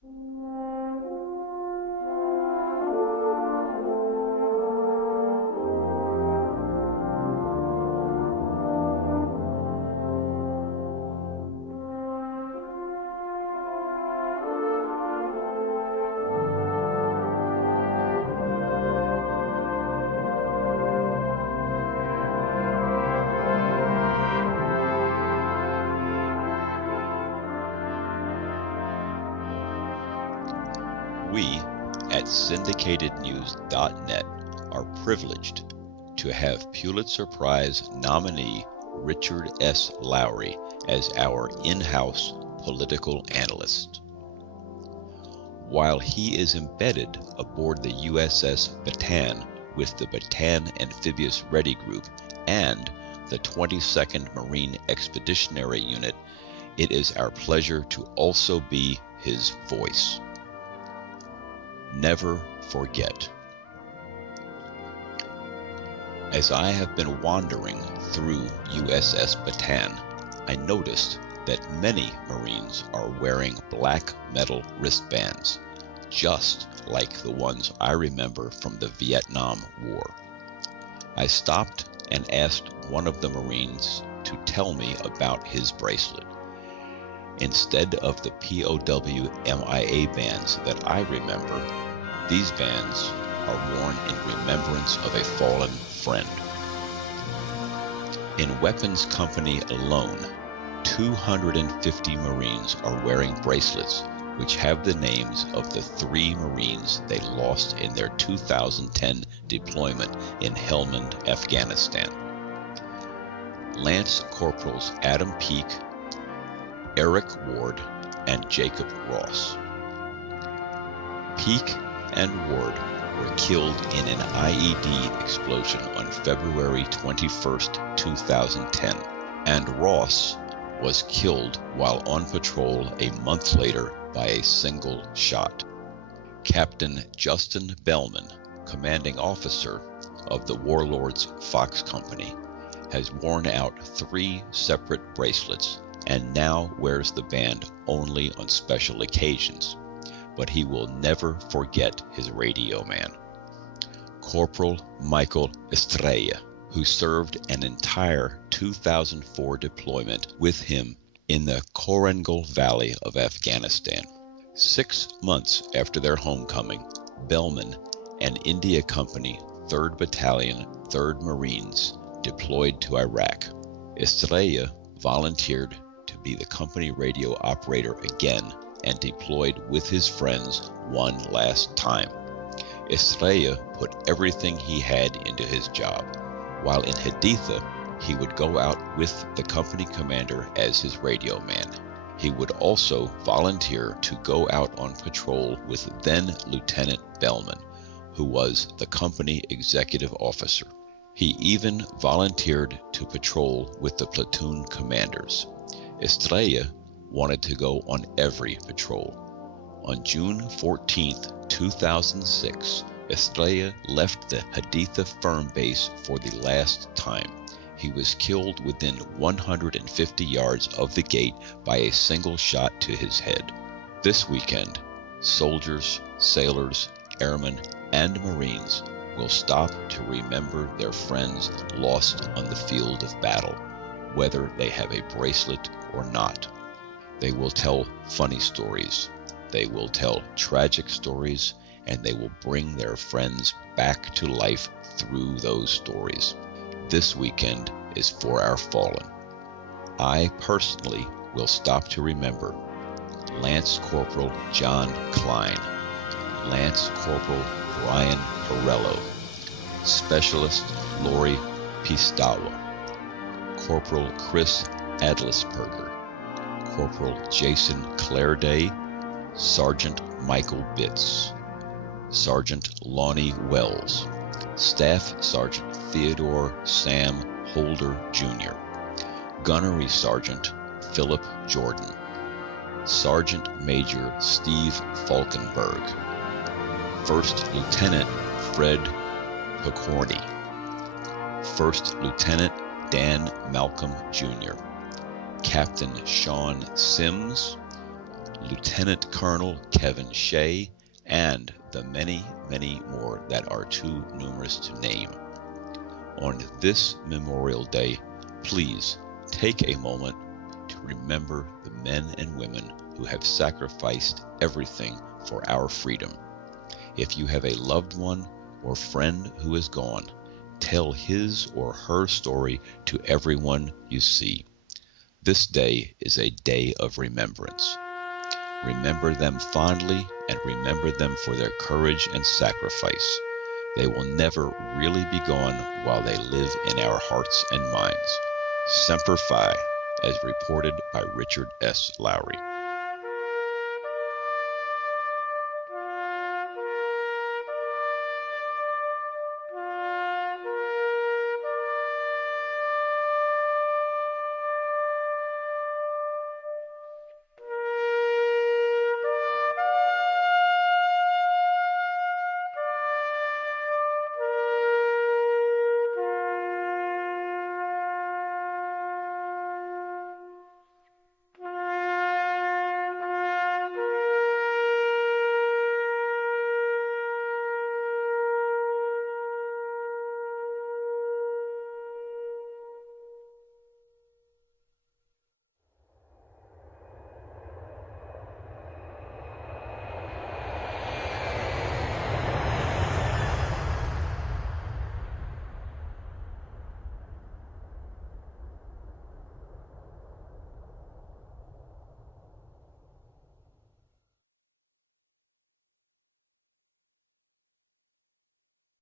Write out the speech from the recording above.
We at syndicatednews.net are privileged to have Pulitzer Prize nominee Richard S. Lowry as our in-house political analyst. While he is embedded aboard the USS Bataan with the Bataan Amphibious Ready Group and the 22nd Marine Expeditionary Unit, it is our pleasure to also be his voice. Never forget. As I have been wandering through USS Bataan, I noticed that many Marines are wearing black metal wristbands, just like the ones I remember from the Vietnam War. I stopped and asked one of the Marines to tell me about his bracelet. Instead of the POW MIA bands that I remember, these bands are worn in remembrance of a fallen friend. In Weapons Company alone, 250 Marines are wearing bracelets which have the names of the 3 Marines they lost in their 2010 deployment in Helmand, Afghanistan. Lance Corporals Adam Peake, Eric Ward, and Jacob Ross. Peake and Ward were killed in an IED explosion on February 21, 2010, and Ross was killed while on patrol a month later by a single shot. Captain Justin Bellman, commanding officer of the Warlords Fox Company, has worn out 3 separate bracelets and now wears the band only on special occasions, but he will never forget his radio man. Corporal Michael Estrella, who served an entire 2004 deployment with him in the Korengal Valley of Afghanistan. 6 months after their homecoming, Bellman and India Company 3rd Battalion, 3rd Marines deployed to Iraq. Estrella volunteered to be the company radio operator again and deployed with his friends one last time. Estrella put everything he had into his job. While in Haditha, he would go out with the company commander as his radio man. He would also volunteer to go out on patrol with then Lieutenant Bellman, who was the company executive officer. He even volunteered to patrol with the platoon commanders. Estrella wanted to go on every patrol. On June 14, 2006, Estrella left the Haditha firm base for the last time. He was killed within 150 yards of the gate by a single shot to his head. This weekend, soldiers, sailors, airmen, and Marines will stop to remember their friends lost on the field of battle, whether they have a bracelet or not. They will tell funny stories, they will tell tragic stories, and they will bring their friends back to life through those stories. This weekend is for our fallen. I personally will stop to remember Lance Corporal John Klien, Lance Corporal Brian Parrello, Specialist Laurie Piestawa, Corporal Chris Adlesperger, Corporal Jason Clairday, Sergeant Michael Bitz, Sergeant Lonnie Wells, Staff Sergeant Theodore Sam Holder Jr., Gunnery Sergeant Phillip Jordan, Sergeant Major Steve Faulkenberg, First Lieutenant Fred Pokorney, First Lieutenant Dan Malcom Jr., Captain Sean Sims, Lieutenant Colonel Kevin Shea, and the many, many more that are too numerous to name. On this Memorial Day, please take a moment to remember the men and women who have sacrificed everything for our freedom. If you have a loved one or friend who is gone, tell his or her story to everyone you see. This day is a day of remembrance. Remember them fondly and remember them for their courage and sacrifice. They will never really be gone while they live in our hearts and minds. Semper Fi, as reported by Richard S. Lowry.